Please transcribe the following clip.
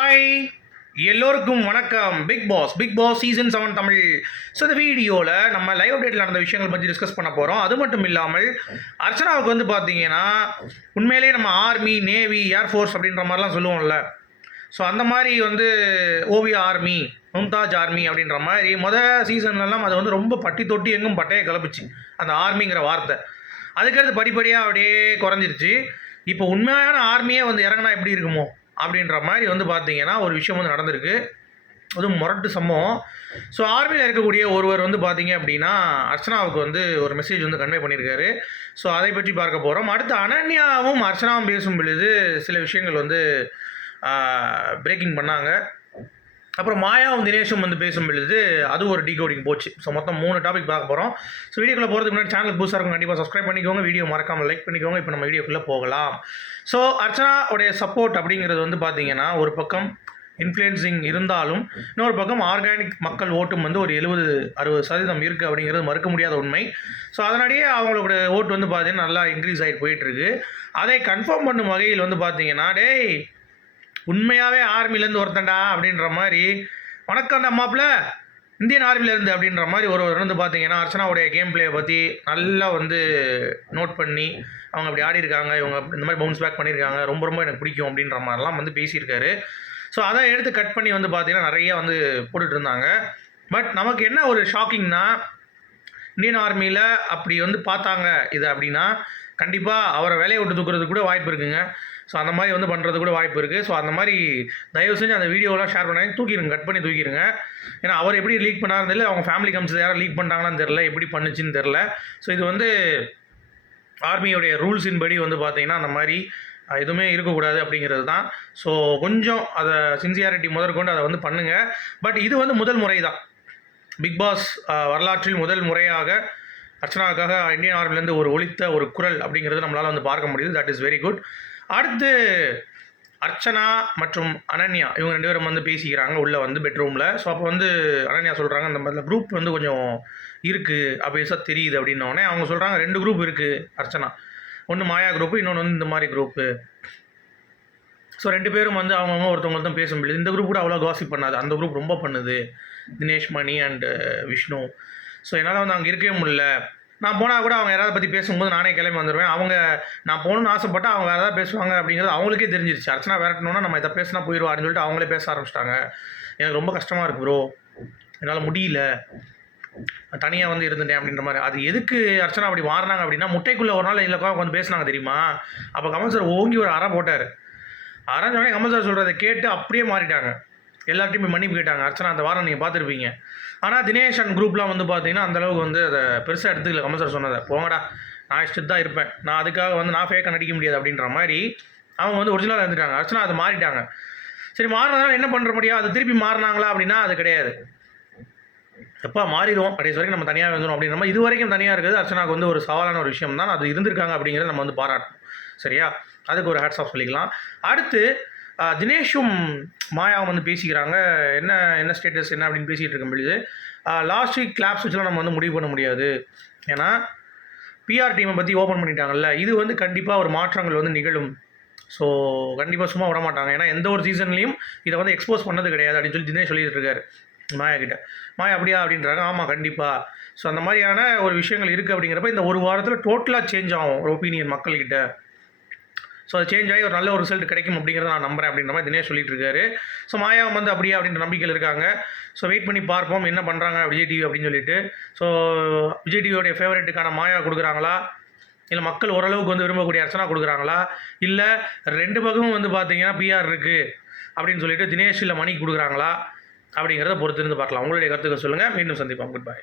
Hi, எல்லோருக்கும் வணக்கம். Bigg Boss season 7 Tamil. So இந்த வீடியோவில் நம்ம லைவ் அப்டேட்டில் நடந்த விஷயங்கள் பற்றி டிஸ்கஸ் பண்ண போகிறோம். அது மட்டும் இல்லாமல் அர்ச்சனாவுக்கு வந்து பார்த்தீங்கன்னா உண்மையிலேயே நம்ம ஆர்மி, நேவி, ஏர்ஃபோர்ஸ் அப்படின்ற மாதிரிலாம் சொல்லுவோம்ல. ஸோ அந்த மாதிரி வந்து ஓவியா ஆர்மி, மும்தாஜ் ஆர்மி அப்படின்ற மாதிரி சீசன்லலாம் அது வந்து ரொம்ப பட்டி தொட்டி எங்கும் பட்டையை கிளப்பிச்சு அந்த ஆர்மிங்கிற வார்த்தை. அதுக்கடுத்து படிப்படியாக அப்படியே குறைஞ்சிருச்சு. இப்போ உண்மையான ஆர்மியே வந்து இறங்கினா எப்படி இருக்குமோ அப்படின்ற மாதிரி வந்து பார்த்தீங்கன்னா ஒரு விஷயம் வந்து நடந்திருக்கு. அதுவும் முரட்டு சம்பவம். ஸோ ஆர்மியில் இருக்கக்கூடிய ஒருவர் வந்து பார்த்தீங்க அப்படின்னா அர்ச்சனாவுக்கு வந்து ஒரு மெசேஜ் வந்து கன்வே பண்ணியிருக்காரு. ஸோ அதை பற்றி பார்க்க போகிறோம். அடுத்து அனன்யாவும் அர்ச்சனாவும் பேசும் பொழுது சில விஷயங்கள் வந்து பிரேக்கிங் பண்ணாங்க. அப்புறம் மாயாவும் தினேஷும் வந்து பேசும் பொழுது அது ஒரு டீகோடிங் போச்சு. ஸோ மொத்தம் 3 டாபிக் பார்க்க போகிறோம். ஸோ வீடியோக்குள்ளே போகிறதுக்கு முன்னாடி சேனலுக்கு புதுசாக இருக்கும் கண்டிப்பாக சப்ஸ்கிரைப் பண்ணிக்கோங்க. வீடியோ மறக்காமல் லைக் பண்ணிக்கோங்க. இப்போ நம்ம வீடியோக்குள்ளே போகலாம். ஸோ அர்ச்சனாவுடைய சப்போர்ட் அப்படிங்கிறது வந்து பார்த்தீங்கன்னா ஒரு பக்கம் இன்ஃப்ளூயன்சிங் இருந்தாலும் இன்னொரு பக்கம் ஆர்கானிக் மக்கள் ஓட்டும் வந்து ஒரு 70-60% இருக்குது அப்படிங்கிறது மறுக்க முடியாத உண்மை. ஸோ அதனாலேயே அவங்களோட ஓட்டு வந்து பார்த்தீங்கன்னா நல்லா இன்க்ரீஸ் ஆகிட்டு போயிட்டுருக்கு. அதை கன்ஃபார்ம் பண்ணும் வகையில் வந்து பார்த்தீங்கன்னா டேய் உண்மையாகவே ஆர்மிலேருந்து ஒருத்தண்டா அப்படின்ற மாதிரி வணக்கம் அம்மாப்பில் இந்தியன் ஆர்மிலேருந்து அப்படின்ற மாதிரி ஒருவர் வந்து பார்த்தீங்கன்னா அர்ச்சனாவுடைய கேம் பிளேயை பற்றி நல்லா வந்து நோட் பண்ணி அவங்க அப்படி ஆடி இருக்காங்க, இவங்க இந்த மாதிரி பவுன்ஸ் பேக் பண்ணியிருக்காங்க, ரொம்ப ரொம்ப எனக்கு பிடிக்கும் அப்படின்ற மாதிரிலாம் வந்து பேசியிருக்காரு. ஸோ அதை எடுத்து கட் பண்ணி வந்து பார்த்தீங்கன்னா நிறைய வந்து போட்டுட்டு இருந்தாங்க. பட் நமக்கு என்ன ஒரு ஷாக்கிங்னா இந்தியன் ஆர்மியில் அப்படி வந்து பார்த்தாங்க இது அப்படின்னா கண்டிப்பாக அவரை வேலையை விட்டு தூக்குறதுக்கு கூட வாய்ப்பு இருக்குங்க. ஸோ அந்த மாதிரி வந்து பண்ணுறது கூட வாய்ப்பு இருக்குது. ஸோ அந்த மாதிரி தயவு செஞ்சு அந்த வீடியோலாம் ஷேர் பண்ணாங்க, தூக்கிடுங்க, கட் பண்ணி தூக்கிடுங்க. ஏன்னா அவர் எப்படி லீக் பண்ணாருன்னு தெரியல, அவங்க ஃபேமிலி கம்ஸ் யாரும் லீக் பண்ணிட்டாங்களான்னு தெரில, எப்படி பண்ணுச்சுன்னு தெரில. ஸோ இது வந்து ஆர்மியோடைய ரூல்ஸின் படி வந்து பார்த்தீங்கன்னா அந்த மாதிரி எதுவுமே இருக்கக்கூடாது அப்படிங்கிறது தான். ஸோ கொஞ்சம் அதை சின்சியாரிட்டி முதற்கொண்டு அதை வந்து பண்ணுங்கள். பட் இது வந்து முதல் முறை தான் பிக் பாஸ் வரலாற்றில் முதல் முறையாக அர்ச்சனாவுக்காக இந்தியன் ஆர்மிலேருந்து ஒரு ஒலித்த ஒரு குரல் அப்படிங்கிறது நம்மளால் வந்து பார்க்க முடியுது. That is very good. அடுத்து அர்ச்சனா மற்றும் அனன்யா இவங்க 2 பேரும் வந்து பேசிக்கிறாங்க உள்ளே வந்து பெட்ரூமில். ஸோ அப்போ வந்து அனன்யா சொல்கிறாங்க இந்த மாதிரி குரூப் வந்து கொஞ்சம் இருக்குது அப்படி தெரியுது அப்படின்னோடனே அவங்க சொல்கிறாங்க 2 குரூப் இருக்குது அர்ச்சனா, ஒன்று மாயா குரூப்பு, இன்னொன்று வந்து இந்த மாதிரி குரூப்பு. ஸோ 2 பேரும் வந்து அவங்கவுங்க ஒருத்தவங்க தான் பேச முடியுது. இந்த குரூப் கூட அவ்வளோ காசிப் பண்ணாது, அந்த குரூப் ரொம்ப பண்ணுது, Dinesh, money and Vishnu. So என்னால் வந்து அங்கே இருக்கவே முடியல, நான் போனால் கூட அவங்க யாராவது பற்றி பேசும்போது நானே கிளம்பி வந்துடுவேன். அவங்க நான் போகணுன்னு ஆசைப்பட்டால் அவங்க வேறு ஏதாவது பேசுவாங்க அப்படிங்கிறது அவங்களுக்கே தெரிஞ்சிருச்சு. அர்ச்சனா விரட்டணுன்னா நம்ம இதை பேசினா போயிடுவான்னு சொல்லிட்டு அவங்களே பேச ஆரம்பிச்சிட்டாங்க. எனக்கு ரொம்ப கஷ்டமாக இருக்குது ப்ரோ, என்னால் முடியல, தனியாக வந்து இருந்துட்டேன் அப்படின்ற மாதிரி. அது எதுக்கு அர்ச்சனா அப்படி மாறினாங்க அப்படின்னா முட்டைக்குள்ளே ஒரு நாள் இல்லை வந்து பேசினாங்க தெரியுமா. அப்போ கமல் சார் ஓங்கி ஒரு அறை போட்டார். அரைஞ்சோடனே கமல் சார் சொல்கிறத கேட்டு அப்படியே மாறிட்டாங்க. எல்லார்ட்டையுமே மன்னிப்பு கேட்டாங்க. அர்ச்சனா அந்த வாரம் நீங்கள் பார்த்துருப்பீங்க. ஆனால் தினேஷ் அண்ட் குரூப்லாம் வந்து பார்த்தீங்கன்னா அந்தளவுக்கு வந்து அதை பெருசாக எடுத்துக்கல. கமல் சார் சொன்னதை போங்கடா, நான் இஷ்டத்து தான் இருப்பேன், நான் அதுக்காக வந்து நான் ஃபேக்காக நடிக்க முடியாது அப்படின்ற மாதிரி அவங்க வந்து ஒரிஜினலாக இருந்துட்டாங்க. அர்ச்சனா அதை மாறிட்டாங்க. சரி, மாறினதால என்ன பண்ணுற முடியாது, அது திருப்பி மாறினாங்களா அப்படின்னா அது கிடையாது. எப்போ மாறிடுவோம் கடைசி வரைக்கும் நம்ம தனியாக வந்துடும் அப்படின்ற மாதிரி இது வரைக்கும் தனியாக இருக்குது. அர்ச்சனாவுக்கு வந்து ஒரு சவாலான ஒரு விஷயம் தான், அது இருந்திருக்காங்க அப்படிங்கிறத நம்ம வந்து பாராட்டணும். சரியா, அதுக்கு ஒரு ஹேட்ஸ் ஆஃப் சொல்லிக்கலாம். அடுத்து தினேஷும் மாயாவும் வந்து பேசிக்கிறாங்க. என்ன ஸ்டேட்டஸ் என்ன அப்படின்னு பேசிகிட்டு இருக்கும் பொழுது லாஸ்ட் வீக் கிளாப்ஸ் வச்சுலாம் நம்ம வந்து முடிவு பண்ண முடியாது. ஏன்னா பிஆர் டீமை பற்றி ஓப்பன் பண்ணிட்டாங்கல்ல, இது வந்து கண்டிப்பாக ஒரு மாற்றங்கள் வந்து நிகழும். ஸோ கண்டிப்பாக சும்மா விட மாட்டாங்க. ஏன்னா எந்த ஒரு சீசன்லேயும் இதை வந்து எக்ஸ்போஸ் பண்ணது கிடையாது அப்படின்னு சொல்லி தினேஷ் சொல்லிட்டு இருக்காரு மாயா கிட்ட. மாயா அப்படியா அப்படின்றாங்க. ஆமாம் கண்டிப்பாக. ஸோ அந்த மாதிரியான ஒரு விஷயங்கள் இருக்குது அப்படிங்கிறப்ப இந்த ஒரு வாரத்தில் டோட்டலாக சேஞ்ச் ஆகும் ஒரு ஒப்பீனியன் மக்கள்கிட்ட. ஸோ அது சேஞ்ச் ஆகி ஒரு நல்ல ஒரு ரிசல்ட் கிடைக்கும் அப்படிங்கிறத நான் நம்புறேன் அப்படின்ற மாதிரி தினேஷ் சொல்லிட்டு இருக்காரு. ஸோ மாயாவும் வந்து அப்படியே அப்படின்ற நம்பிக்கையில் இருக்காங்க. ஸோ வெயிட் பண்ணி பார்ப்போம் என்ன பண்ணுறாங்க விஜய் டிவி அப்படின்னு சொல்லிட்டு. ஸோ விஜய் டிவியோடைய ஃபேவரட்டுக்கான மாயா கொடுக்குறாங்களா, இல்லை மக்கள் ஓரளவுக்கு வந்து விரும்பக்கூடிய அர்ச்சனா கொடுக்குறாங்களா, இல்லை 2 பக்கமும் வந்து பார்த்தீங்கன்னா பிஆர் இருக்குது அப்படின்னு சொல்லிட்டு தினேஷ் இல்லை மணி கொடுக்குறாங்களா அப்படிங்கிறத பொறுத்து இருந்து பார்க்கலாம். உங்களுடைய கருத்துக்கள் சொல்லுங்கள். மீண்டும் சந்திப்போம். Good bye.